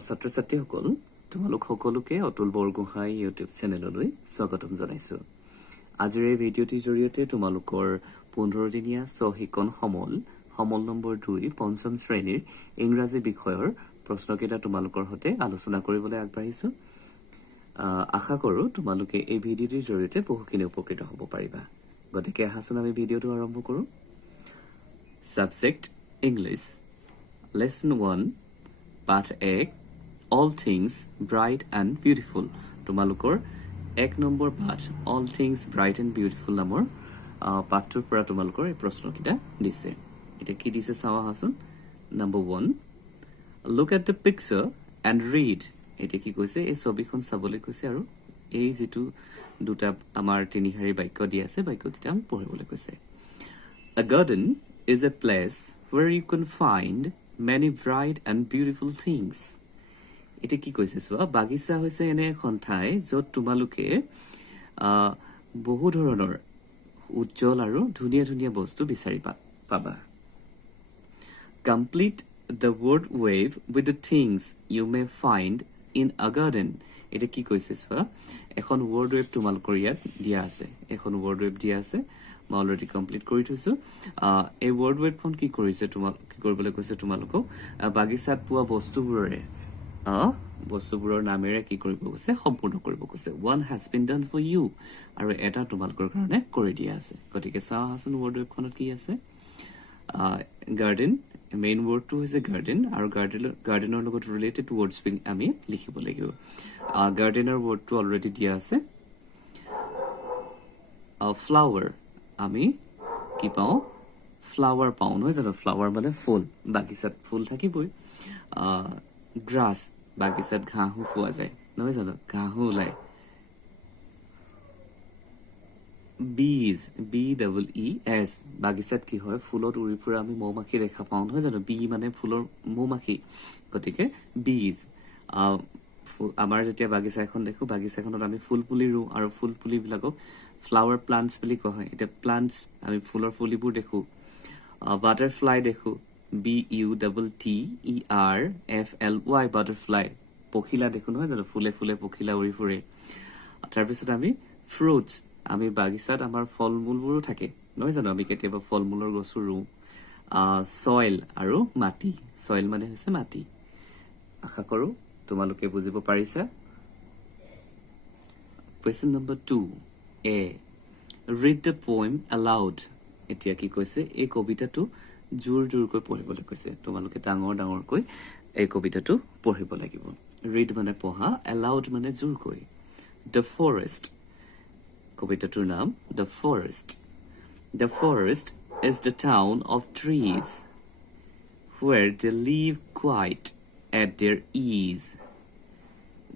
মোৰ ছাত্ৰ-ছাত্ৰীসকল তোমালোক সকলোকে অতুল বৰগোহাঁই ইউটিউব চেনেললৈ স্বাগতম জনাইছো। আজিৰ এই ভিডিঅ'টিৰ জৰিয়তে তোমালোকৰ 15 দিনীয়া চহিকন সমল নম্বৰ 2 পঞ্চম শ্ৰেণীৰ ইংৰাজী বিষয়ৰ প্ৰশ্নকেইটা তোমালোকৰ সৈতে আলোচনা কৰিবলৈ আগবাঢ়িছো। আশা কৰো তোমালোকে এই ভিডিঅ'টিৰ জৰিয়তে বহুখিনি উপকৃত হ'ব পাৰিবা। গতিকে আহাচোন আমি ভিডিঅ'টো আৰম্ভ কৰো। Subject English Lesson 1 Part 1 All Things Bright and Beautiful তোমালোকৰ 1 নম্বৰ পাঠ All Things Bright and Beautiful নামৰ পাঠটোৰ পৰা তোমালোকৰ এই প্ৰশ্নকেইটা দিছে। এটা কি দিছে চাওঁ আহাচোন। Number 1 Look at the picture and read এটা কি কৈছে এই ছবিখন চাবলৈ কৈছে আৰু এই যেটো দুটা আমাৰ তিনিহাৰী বাক্য দিয়া আছে বাক্যকেইটা আমি পঢ়িবলৈ কৈছে। A garden is a place where you can find many bright and beautiful things. এটা কি কৈছে চোৱা বাগিচা হৈছে এনে এখন ঠাই য'ত তোমালোকে বহু ধৰণৰ উজ্জ্বল আৰু ধুনীয়া ধুনীয়া বস্তু বিচাৰি পাবা। Complete the word wave with the things you may find in a garden. এটা কি কৈছে চোৱা এখন word wave তোমালোকৰ ইয়াত দিয়া আছে। এখন word wave দিয়া আছে মই অলৰেডি কমপ্লিট কৰি থৈছো। এই word wave খন কি কৰিছে তোমালোক কি কৰিবলৈ কৈছে তোমালোকক বাগিচাত পোৱা বস্তুবোৰৰ নামেৰে কি কৰিব কৈছে সম্পূৰ্ণ কৰিব কৈছে। One has been done for you আৰু এটা তোমালোকৰ কাৰণে কৰি দিয়া আছে। গতিকে চাওঁ আহাচোন word wave খনত কি আছে। গাৰ্ডেন মেইন ৱৰ্ডটো হৈছে গাৰ্ডেন আৰু গাৰ্ডেনৰ লগত ৰিলেটেড ৱৰ্ডছ আমি লিখিব লাগিব। গাৰ্ডেনৰ ৱৰ্ডটো অলৰেডি দিয়া আছে। ফ্লাৱাৰ আমি কি পাওঁ ফ্লাৱাৰ পাওঁ নহয় জানো। ফ্লাৱাৰ মানে ফুল বাগিচাত ফুল থাকিবই। গ্ৰাছ বাগিচাত ঘাঁহো পোৱা যায় নহয় জানো ঘাঁহো ওলায়। bees BEES বাগিচাত কি হয় ফুলত উৰি ফুৰা আমি মৌমাখি দেখা পাওঁ নহয় জানো। বি মানে ফুলৰ মৌমাখি গতিকে bees। আমাৰ যেতিয়া বাগিচা এখন দেখো বাগিচাখনত আমি ফুল পুলি ৰুওঁ আৰু ফুল পুলিবিলাকক ফ্লাৱাৰ প্লান্টছ বুলি কোৱা হয়। এতিয়া প্লান্টছ আমি ফুলৰ পুলিবোৰ দেখো। বাটাৰফ্লাই দেখো BUTTERFLY বাটাৰফ্লাই পখিলা দেখো নহয় জানো ফুলে ফুলে পখিলা উৰি ফুৰে। তাৰপিছত আমি ফ্ৰুটছ আমি বাগিচাত আমাৰ ফল মূলবোৰো থাকে নহয় জানো আমি কেতিয়াবা ফল মূলৰ গছো ৰুওঁ। সয়েল আৰু মাটি সয়েল মানে হৈছে মাটি। আশা কৰো তোমালোকে বুজিব পাৰিছা। Question number 2 A Read the poem aloud এতিয়া কি কৈছে এই কবিতাটো জোৰ জোৰকৈ পঢ়িবলৈ কৈছে। তোমালোকে ডাঙৰ ডাঙৰকৈ এই কবিতাটো পঢ়িব লাগিব। ৰিড মানে পঢ়া এলাউড মানে জোৰকৈ। The forest কবিতাটোৰ নাম The Forest. The forest is the town of trees where they live quiet at their ease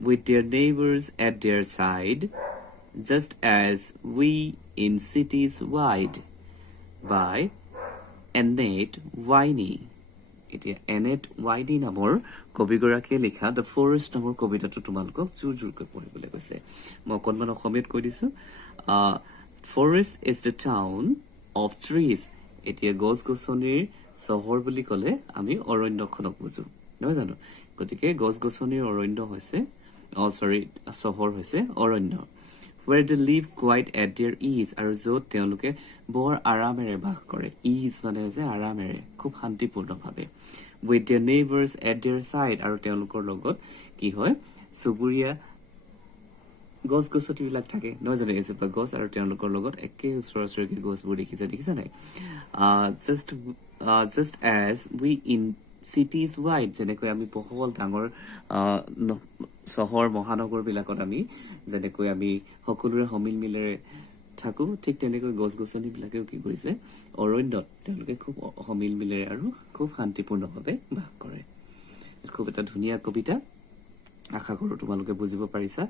with their neighbors at their side just as we in cities wide by Annette Winey. এতিয়া Annette Winey নামৰ কবিগৰাকীয়ে লিখা The Forest নামৰ কবিতাটো তোমালোকক জোৰ জোৰকৈ পঢ়িবলৈ কৈছে। মই অকণমান অসমীয়াত কৈ দিছো। Forest is the town of trees এতিয়া গছ গছনিৰ চহৰ বুলি ক'লে আমি অৰণ্যখনক বুজো নহয় জানো। গতিকে গছ গছনিৰ অৰণ্য হৈছে চহৰ হৈছে অৰণ্য। Where they live quite at their ease আৰু য'ত তেওঁলোকে বৰ আৰামেৰে বাস কৰে। ease মানে হৈছে আৰামেৰে খুব শান্তিপূৰ্ণভাৱে। With their neighbors at their side আৰু তেওঁলোকৰ লগত কি হয় চুবুৰীয়া গছ গছনিবিলাক থাকে নহয় জানো এজোপা গছ আৰু তেওঁলোকৰ লগত একে ওচৰা-ওচৰিকৈ গছবোৰ দেখিছা নাই। just as we in cities wide যেনেকৈ আমি বহল ডাঙৰ চহৰ মহানগৰ বিলাকত আমি যেনেকৈ আমি সকলোৰে সমিল মিলেৰে থাকো ঠিক তেনেকৈ গছ গছনিবিলাকেও কি কৰিছে অৰণ্যত তেওঁলোকে খুব সমিল মিলেৰে আৰু খুব শান্তিপূৰ্ণভাৱে বাস কৰে। খুব এটা ধুনীয়া কবিতা। আশা কৰো তোমালোকে বুজিব পাৰিছা।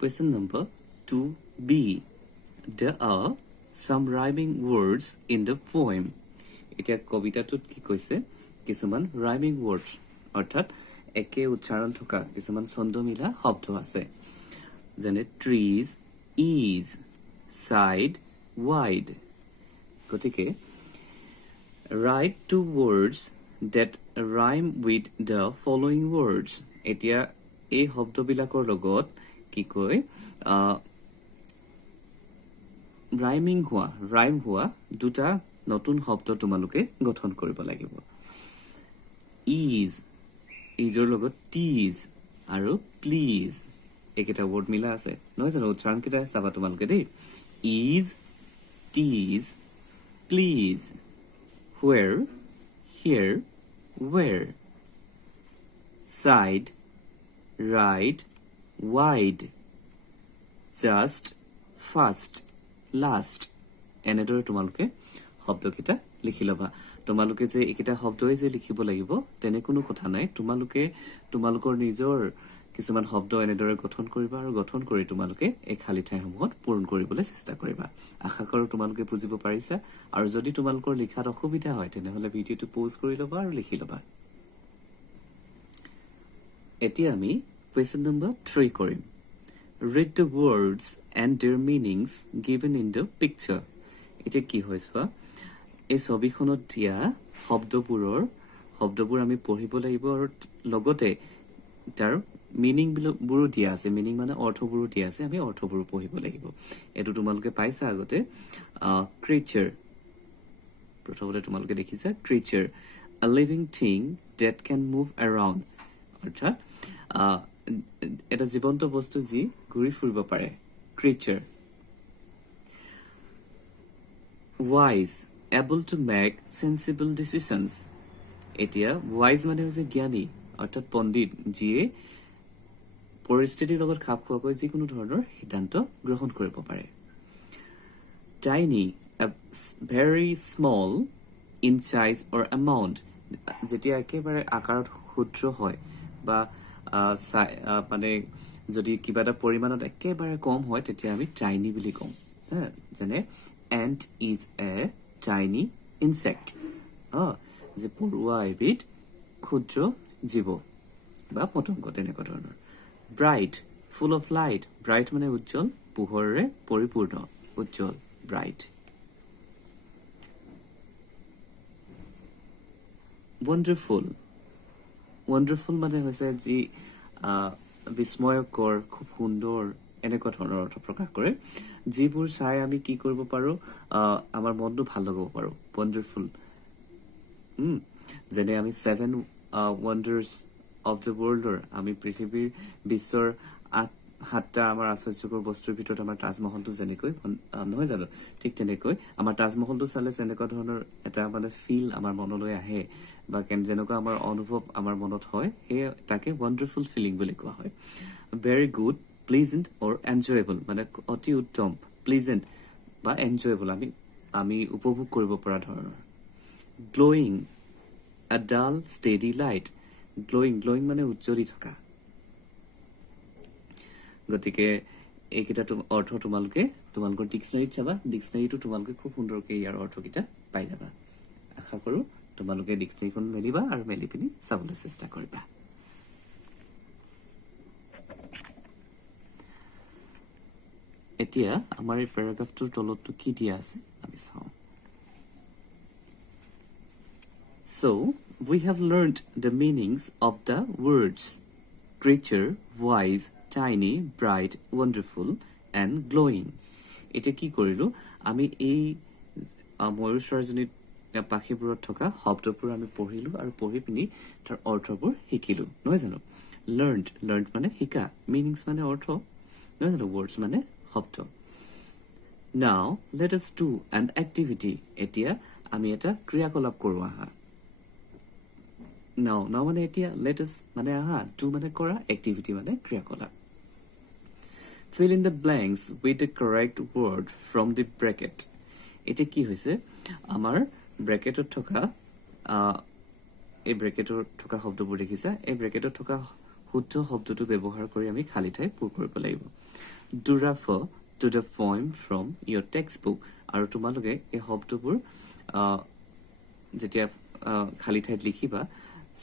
Question number 2B There are some rhyming words in the poem. এতিয়া কবিতাটোত কি কৈছে কিছুমান rhyming words অৰ্থাৎ একে উচ্চাৰণ থকা কিছুমান ছন্দ মিলা শব্দ আছে যেনে trees ease side wide গতিকে write two words that rhyme with the following words. এতিয়া এই শব্দবিলাকৰ লগত কি কয় ৰাইম হোৱা দুটা নতুন শব্দ তোমালোকে গঠন কৰিব লাগিব ইজৰ লগত টিজ আৰু প্লিজ এইকেইটা ৱৰ্ড মিলা আছে নহয় জানো উচ্চাৰণ কেইটা চাবা তোমালোকে দেই ইজ টিজ please where here where side right wide just fast last এনেদৰে তোমালোকে শব্দকেইটা লিখি লবা তোমালোকে যে এইকেইটা শব্দই যে লিখিব লাগিব তেনে কোনো কথা নাই তোমালোকে তোমালোকৰ নিজৰ কিছুমান শব্দ এনেদৰে গঠন কৰিবা আৰু গঠন কৰি তোমালোকে এই খালি ঠাইসমূহত পূৰণ কৰিবলৈ চেষ্টা কৰিবা আশা কৰো তোমালোকে বুজিব পাৰিছা আৰু যদি তোমালোকৰ লিখাত অসুবিধা হয় তেনেহলে ভিডিওটো পজ কৰি লবা আৰু লিখি লবা এতিয়া আমি কোৱেশ্চন নম্বৰ 3 কৰিম read the words and their meanings given in the picture এটা কি হৈছে এই ছবিখনত দিয়া শব্দবোৰ আমি পঢ়িব লাগিব আৰু লগতে তাৰ মিনিং বোৰো দিয়া আছে মিনিং মানে অৰ্থবোৰো দিয়া আছে আমি অৰ্থবোৰ পঢ়িব লাগিব এটো তোমালোকে পাইছা আগতে ক্ৰিয়েচাৰ প্ৰথমতে তোমালোকে দেখিছা ক্ৰিয়েচাৰ a living thing that can move around অৰ্থাৎ এটা জীৱন্ত বস্তু যি ঘূৰি ফুৰিব পাৰে ক্ৰিয়েচাৰ wise able to make sensible decisions এতিয়া wise মানে হৈছে জ্ঞানী অৰ্থাৎ পণ্ডিত যিয়ে পৰিস্থিতিৰ লগত খাপ খোৱাকৈ যিকোনো ধৰণৰ সিদ্ধান্ত গ্ৰহণ কৰিব পাৰে tiny a very small in size or amount যেতিয়া একেবাৰে আকাৰত ক্ষুদ্ৰ হয় বা মানে যদি কিবা এটা পৰিমাণত একেবাৰে কম হয় তেতিয়া আমি tiny বুলি কম যেনে ant is a tiny insect যে পৰুৱা এবিধ ক্ষুদ্ৰ জীৱ বা পতংগ তেনেকুৱা ধৰণৰ bright full of light bright মানে উজ্জ্বল পোহৰেৰে পৰিপূৰ্ণ উজ্জ্বল bright wonderful মানে হৈছে যি বিস্ময়কৰ খুব সুন্দৰ এনেকুৱা ধৰণৰ অৰ্থ প্ৰকাশ কৰে যিবোৰ চাই আমি কি কৰিব পাৰো আমাৰ মনটো ভাল লগাব পাৰো wonderful যেনে আমি 7 wonders of the world আমি পৃথিৱীৰ বিশ্বৰ 7টা আমাৰ আশ্চৰ্যকৰ বস্তুৰ ভিতৰত আমাৰ তাজমহলটো যেনেকৈ নহয় জানো ঠিক তেনেকৈ আমাৰ তাজমহলটো চালে যেনেকুৱা ধৰণৰ এটা মানে ফিল আমাৰ মনলৈ আহে বা যেনেকুৱা আমাৰ অনুভৱ আমাৰ মনত হয় সেই তাকে wonderful feeling বুলি কোৱা হয় very good pleasant or enjoyable মানে অতি উত্তম pleasant বা enjoyable আমি উপভোগ কৰিব পৰা ধৰণৰ glowing a dull steady light glowing মানে উজ্জ্বলি থকা গতিকে এইকেইটা অৰ্থ তোমালোকৰ ডিকচনাৰীত চাবা ডিকচনাৰীটো তোমালোকে খুব সুন্দৰকৈ ইয়াৰ অৰ্থকেইটা পাই যাবা আশা কৰো তোমালোকে ডিকচনাৰীখন মেলিবা আৰু মেলি পিনি চাবলৈ চেষ্টা কৰিবা এতিয়া আমাৰ এই প্যাৰাগ্ৰাফটোৰ তলতটো কি দিয়া আছে আমি চাওঁ So we have learned the meanings of the words creature wise tiny bright wonderful and glowing এটা কি কৰিলো আমি এই ময়ূৰ চৰাইজনীৰ পাখিবোৰত থকা শব্দবোৰ আমি পঢ়িলো আৰু পঢ়ি পিনি তাৰ অৰ্থবোৰ শিকিলো নহয় জানো learned মানে শিকা meanings মানে অৰ্থ নহয় জানো words মানে শব্দ now let us do an activity এতিয়া আমি এটা ক্ৰিয়াকলাপ কৰো আহা now মানে এতিয়া let us মানে আহা do মানে কৰা activity মানে ক্ৰিয়াকলাপ fill in the blanks with the correct word from the bracket এটা কি হৈছে আমাৰ ব্ৰেকেটত থকা এই ব্ৰেকেটত থকা শব্দবোৰ দেখিছা এই ব্ৰেকেটত থকা শুদ্ধ শব্দটো ব্যৱহাৰ কৰি আমি খালি ঠাই পূৰ কৰিব লাগিব do refer to the poem from your textbook আৰু তোমালোকে এই শব্দবোৰ যেতিয়া খালি ঠাইত লিখিবা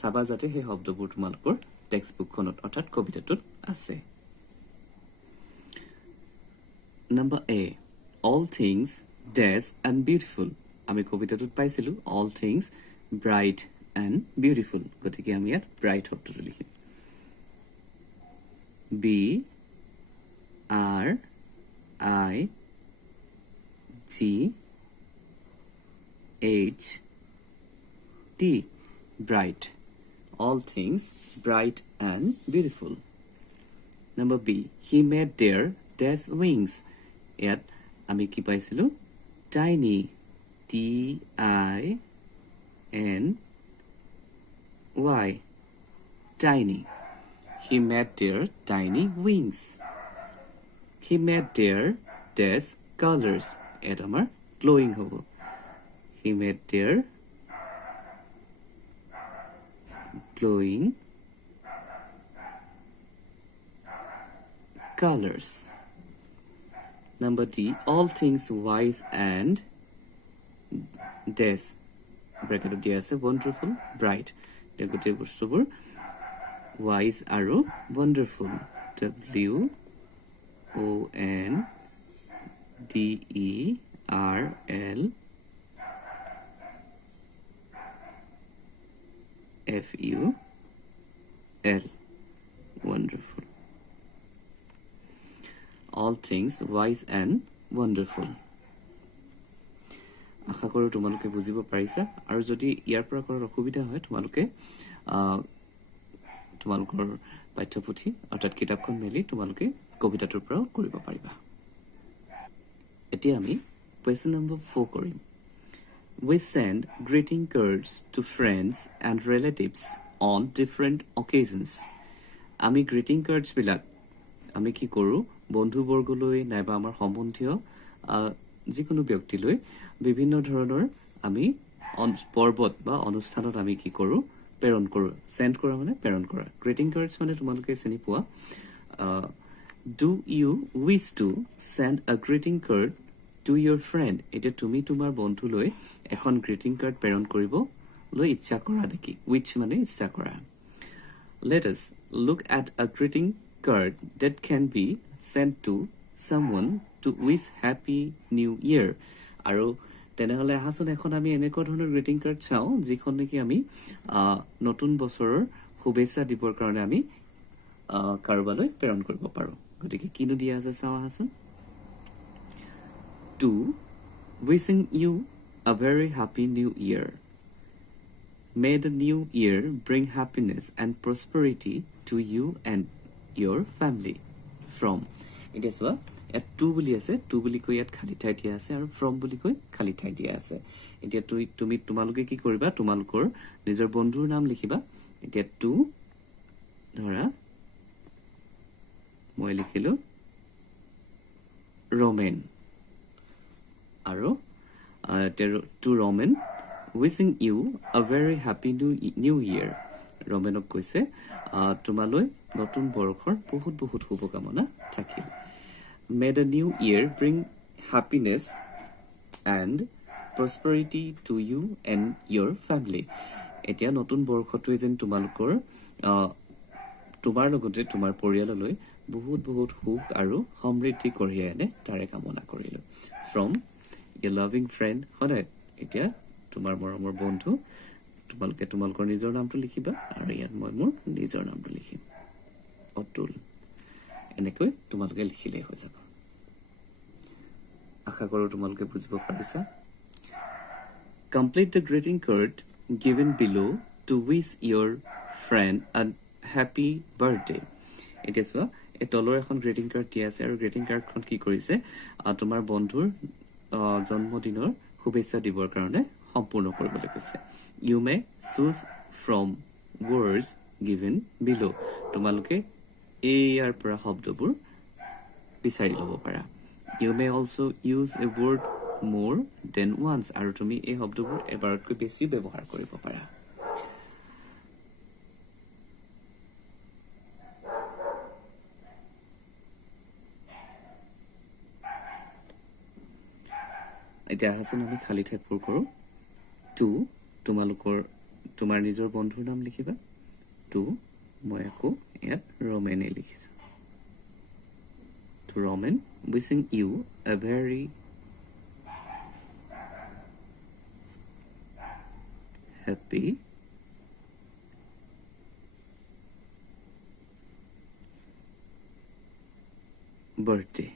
চাবা যাতে সেই শব্দবোৰ তোমালোকৰ টেক্সটবুকখনত অৰ্থাৎ কবিতাটোত আছে Number A all things dash and beautiful আমি কবিতাটোত পাইছিলো all things bright and beautiful. গতিকে আমি ইয়াত ব্ৰাইট শব্দটো লিখিম B R I G H T bright. All things bright and beautiful. Number B, he made their dash wings. Yet আমি কি পাইছিলো tiny T I N Y tiny. He made their tiny wings. He made their dash colors. Yet আমাৰ glowing হ'ব he made their glowing colors. Number D, all things wise and dash bracket দিয়া আছে wonderful bright গোটেই বস্তুবোৰ wise আৰু wonderful W O N D E R L F U L wonderful. All things wise and wonderful. আশা কৰো তোমালোকে বুজিব পাৰিছা আৰু যদি ইয়াৰ পৰা কৰাৰ অসুবিধা হয় তোমালোকে তোমালোকৰ পাঠ্যপুথি অৰ্থাৎ কিতাপখন মেলি তোমালোকে কবিতাটোৰ পৰা কৰিব পাৰিবা এতিয়া আমি question number 4 কৰিম We send greeting cards to friends and relatives on different occasions. আমি greeting cards বিলাক আমি কি কৰো বন্ধুবৰ্গলৈ নাইবা আমাৰ সম্বন্ধীয় যিকোনো ব্যক্তিলৈ বিভিন্ন ধৰণৰ আমি পৰ্বত বা অনুষ্ঠানত আমি কি কৰো প্ৰেৰণ কৰো সেন্ড কৰা মানে প্ৰেৰণ কৰা greeting cards মানে তোমালোকে চিনি পোৱা Do you wish to send a greeting card to your friend? এটা তুমি তোমাৰ বন্ধুলৈ এখন greeting card প্ৰেৰণ কৰিব লৈ ইচ্ছা কৰা দেখি which মানে ইচ্ছা কৰা Let us look at a greeting card that can be sent to someone to wish happy new year আৰু তেনেহলে হাসন এখন আমি এনেকুৱা ধৰণৰ greeting card চাও যিখন নেকি আমি নতুন বছৰৰ শুভেচ্ছা দিবৰ কাৰণে আমি কাৰোবালৈ প্ৰেৰণ কৰিব পাৰো গতিকে কিনো দিয়া আছে চাও Hason To wishing you a very happy new year. May the new year bring happiness and prosperity to you and your family. From it is what at to বুলি আছে to বুলি কৈ ইয়াত খালি ঠাই দিয়া আছে আৰু from বুলি কৈ খালি ঠাই দিয়া আছে এতিয়া তুমি তোমালোকে কি কৰিবা তোমালোকৰ নিজৰ বন্ধুৰ নাম লিখিবা এতিয়া to ধৰা মই লিখিলো Roman আৰু to Roman wishing you a very happy new year Romanক কৈছে তোমালৈ নতুন বৰ্ষৰ বহুত বহুত শুভকামনা থাকিল May the new year bring happiness and prosperity to you and your family এতিয়া নতুন বৰ্ষটোৱে যেন তোমালোকৰ তোমাৰ লগতে তোমাৰ পৰিয়াললৈ বহুত বহুত সুখ আৰু সমৃদ্ধি কঢ়িয়াই আনে তাৰে কামনা কৰিলো From your loving friend হৰে এতিয়া তোমাৰ মৰমৰ বন্ধু তোমালোকে তোমালোকৰ নিজৰ নামটো লিখিবা আৰু ইয়াত মই মোৰ নিজৰ নামটো লিখিম অতুল এনেকৈ তোমালোকে লিখিলে হৈ যাব আশা কৰো তোমালোকে বুজিব পাৰিছা Complete the greeting card given below to wish your friend a happy birthday It is a তলৰ এখন greeting card দিয়া আছে আৰু greeting card খন কি কৰিছে তোমাৰ বন্ধুৰ জন্মদিনৰ শুভেচ্ছা দিবৰ কাৰণে সম্পূৰ্ণ কৰিবলৈ কৈছে You may choose from words given below তোমালোকে ইয়াৰ পৰা শব্দবোৰ বিচাৰি ল'ব পাৰা You may also use a word more than once আৰু তুমি এই শব্দবোৰ এবাৰতকৈ বেছি ব্যৱহাৰ কৰিব পাৰা এতিয়া হাসন আমি খালি ঠাই পূৰ কৰো to তোমাৰ নিজৰ বন্ধুৰ নাম লিখিবা to মই আকৌ ইয়াত Roman লিখিছো To Roman wishing you a very happy birthday.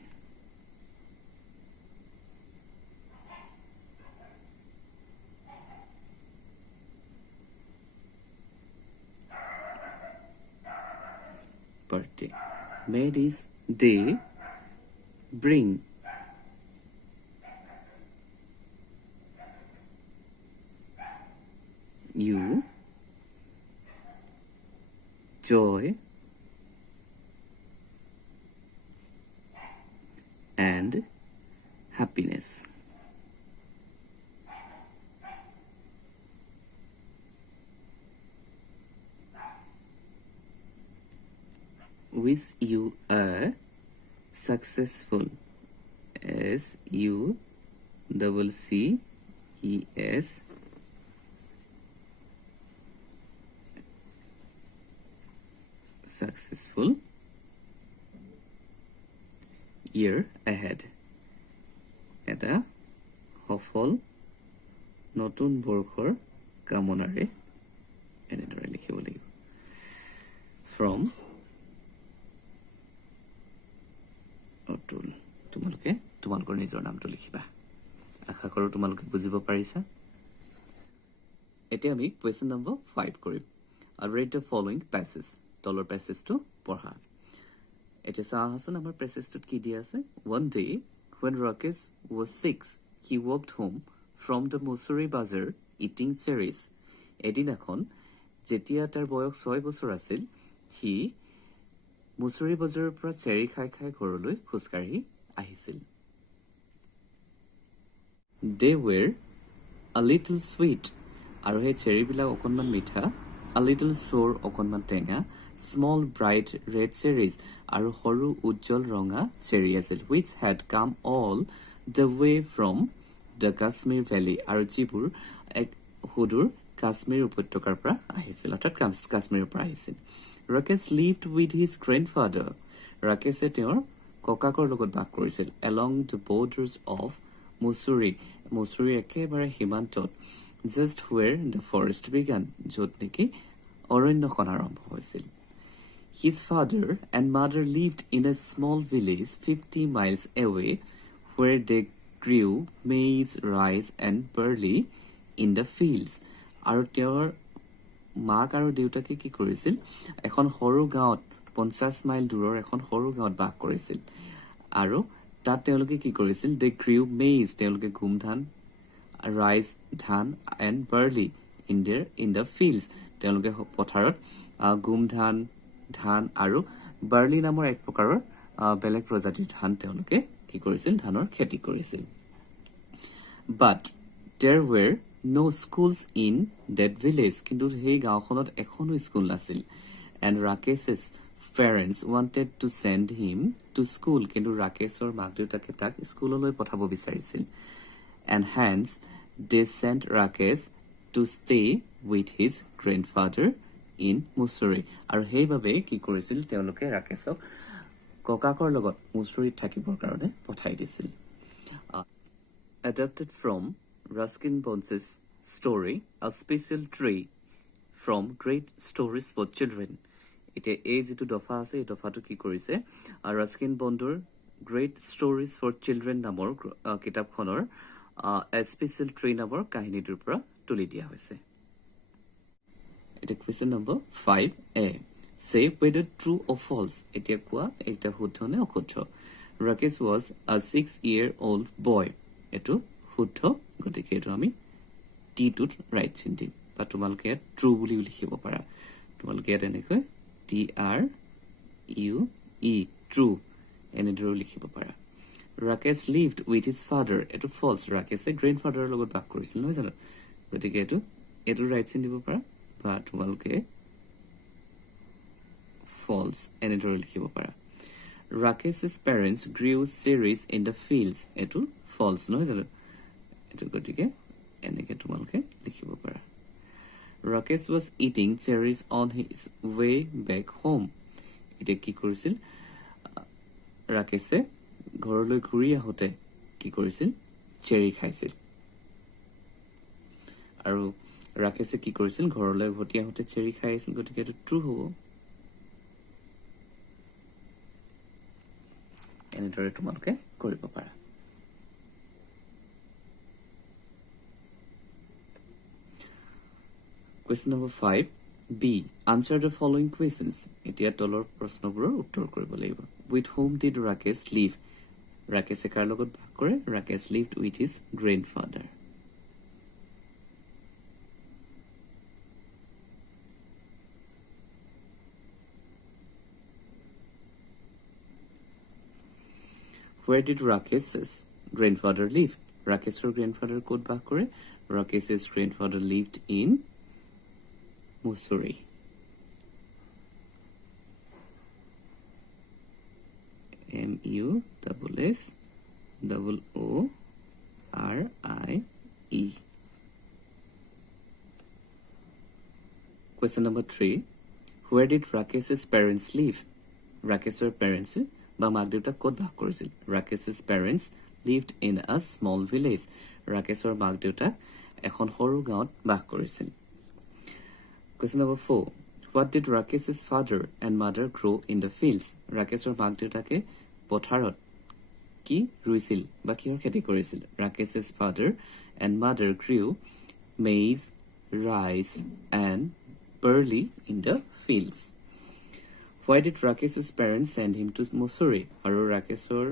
Birthday. May this day bring you joy and happiness. Wish you a successful SUCCES successful year ahead. এটা সফল নতুন বৰ্ষৰ কামনাৰে এনেদৰে লিখিব লাগিব from অতুল তোমালোকে তোমালোকৰ নিজৰ নামটো লিখিবা আশা কৰোঁ তোমালোকে বুজিব পাৰিছা এতিয়া আমি কোৱেশ্চন নম্বৰ 5 কৰিম read the following passage তলৰ পেছেজটো পঢ়া এতিয়া চাহাচোন আমাৰ পেছেজটোত কি দিয়া আছে one day when Rakesh was 6 he walked home from the Mussoorie Bazaar eating cherries এদিনাখন যেতিয়া তাৰ বয়স 6 বছৰ আছিল he মুছুৰী বজাৰৰ পৰা চেৰি খাই খাই ঘৰলৈ খুজকাঢ়ি আহিছিল they were a little sweet আৰু সেই চেৰিবিলাক অকণমান মিঠা a little sour অকণমান টেঙা small bright red cherries আৰু সৰু উজ্জ্বল ৰঙা চেৰি আছিল which had come all the way from the Kashmir Valley আৰু যিবোৰ এক সুদূৰ কাশ্মীৰ উপত্যকাৰ পৰা আহিছিল অৰ্থাৎ কাশ্মীৰৰ পৰা আহিছিল Rakesh lived with his grandfather Rakeshe তেওঁৰ ককাকৰ লগত বাস কৰিছিল along the borders of Mussoorie একেবাৰে সীমান্তত just where the forest began য'ত নেকি অৰণ্যখন আৰম্ভ হৈছিল His father and mother lived in a small village 50 miles away where they grew maize, rice and barley in the fields. আৰু তেওঁৰ মাক আৰু দেউতাকে কি কৰিছিল এখন সৰু গাঁৱত 50 মাইল দূৰৰ এখন সৰু গাঁৱত বাস কৰিছিল আৰু তাত তেওঁলোকে কি কৰিছিল they grew maize তেওঁলোকে গম ধান rice ধান and barley in the fields তেওঁলোকে পথাৰত গম ধান আৰু বাৰ্লি নামৰ এক প্ৰকাৰৰ বেলেগ প্ৰজাতিৰ ধান তেওঁলোকে কি কৰিছিল ধানৰ খেতি কৰিছিল but there were no schools in that village কিন্তু সেই গাঁওখনত এখনো স্কুল নাছিল and Rakesh's parents wanted to send him to school কিন্তু ৰাকেশৰ মাক দেউতাকে তাক স্কুললৈ পঠাব বিচাৰিছিল and hence they sent Rakesh to stay with his grandfather in Mussoorie আৰু সেইভাবে কি কৰিছিল তেওঁলোকে ৰাকেশক ককাকৰ লগত মুছুৰীত থাকিবৰ কাৰণে পঠাই দিছিল adapted from Ruskin Bonds' story A Special Tree from Great Stories for Children এতিয়া এই যেটো দফা আছে এই দফাটো কি কৰিছে Ruskin Bondৰ Great Stories for Children নামৰ কিতাপখনৰ A Special Tree নামৰ কাহিনীটোৰ পৰা তুলি দিয়া হৈছে এটা question number 5a say whether true or false এতিয়া কোৱা এটা শুদ্ধ নে অশুদ্ধ Rakesh was a 6-year-old boy এটো শুদ্ধ গতিকে এটো আমি টি টুত ৰাইট চিন দিম বা তোমালোকে ট্ৰু বুলি লিখিব পাৰা তোমালোকে এটা এনেকৈ TRUE ট্ৰু এনেদৰে লিখিব পাৰা Rakesh lived with his father এটো false Rakesh grandfather লগত বাস কৰিছিল নহয় জানো গতিকে এটো ৰাইট চিন দিব পাৰা বা তোমালোকে false এনেদৰে লিখিব পাৰা Rakesh's parents grew cherries in the fields এটো false নহয় জানো এটো গতিকে এনেকে তোমালোকে লিখিব পাৰা Rakesh was eating cherries on his way back home এটা কি কৰিছিল Rakeshe ঘৰলৈ ঘূৰি আহোতে কি কৰিছিল চেৰি খাইছিল আৰু Rakeshe কি কৰিছিল ঘৰলৈ উভতি আহোতে চেৰি খাইছিল গতিকে এটো ট্ৰু হ'ব এনেদৰে তোমালোকে কৰিব পাৰা Question number 5 B answer the following questions এতিয়া তলৰ প্ৰশ্নবোৰৰ উত্তৰ কৰিব লাগিব With whom did Rakesh live Rakesh কাৰ লগত বাস কৰে Rakesh lived with his grandfather Where did Rakesh's grandfather live? Rakesh's grandfather ক'ত বাস কৰে? Rakesh's grandfather lived in Mussoorie. M-U-S-S-O-O-R-I-E. Question number 3. Where did Rakesh's parents live? Rakesh's parents বা মাক দেউতাক ক'ত বাস কৰিছিল Rakesh's parents lived in a small village Rakeshৰ মাক দেউতাক এখন সৰু গাঁৱত বাস কৰিছিল Question number 4 What did Rakesh's father and mother grow in the fields Rakeshৰ মাক দেউতাকে পথাৰত কি ৰুইছিল বা কিহৰ খেতি কৰিছিল Rakesh's father and mother grew maize rice and barley in the fields Why did Rakesh's parents send him to Mussoorie? আৰু Rakeshৰ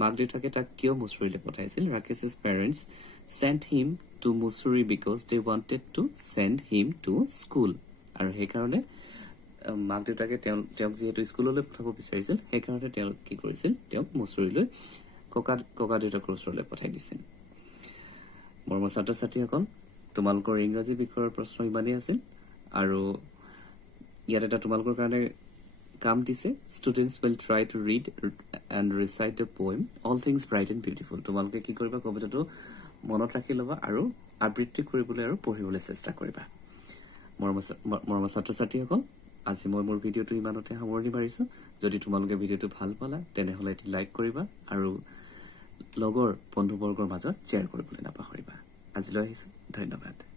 মাক দেউতাকে তাক কিয় মুছুৰীলৈ পঠাইছিল? Rakesh's parents sent him to Mussoorie because they wanted to send him to school. আৰু সেইকাৰণে মাক দেউতাকে তেওঁক যিহেতু স্কুললৈ পঠাব বিচাৰিছিল সেইকাৰণে তেওঁ কি কৰিছিল তেওঁক মুছুৰীলৈ ককা দেউতাকৰ ওচৰলৈ পঠাই দিছিল মৰমৰ ছাত্ৰ ছাত্ৰীসকল তোমালোকৰ ইংৰাজী বিষয়ৰ প্ৰশ্ন ইমানেই আছিল আৰু ইয়াত এটা তোমালোকৰ কাৰণে কাম দিছে students will try to read and recite the poem all things bright and beautiful তোমালোকে কি কৰিবা কবিতাটো মনত ৰাখি লবা আৰু আবৃত্তি কৰিবলৈ আৰু পঢ়িবলৈ চেষ্টা কৰিবা মৰমৰ ছাত্ৰ ছাত্ৰীসকল আজি মই মোৰ ভিডিওটো ইমানতে সামৰণি মাৰিছো যদি তোমালোকে ভিডিওটো ভাল পালা তেনেহলে এটি লাইক কৰিবা আৰু লগৰ বন্ধুবৰ্গৰ মাজত শ্বেয়াৰ কৰিবলৈ নাপাহৰিবা আজিলৈ আহিছো ধন্যবাদ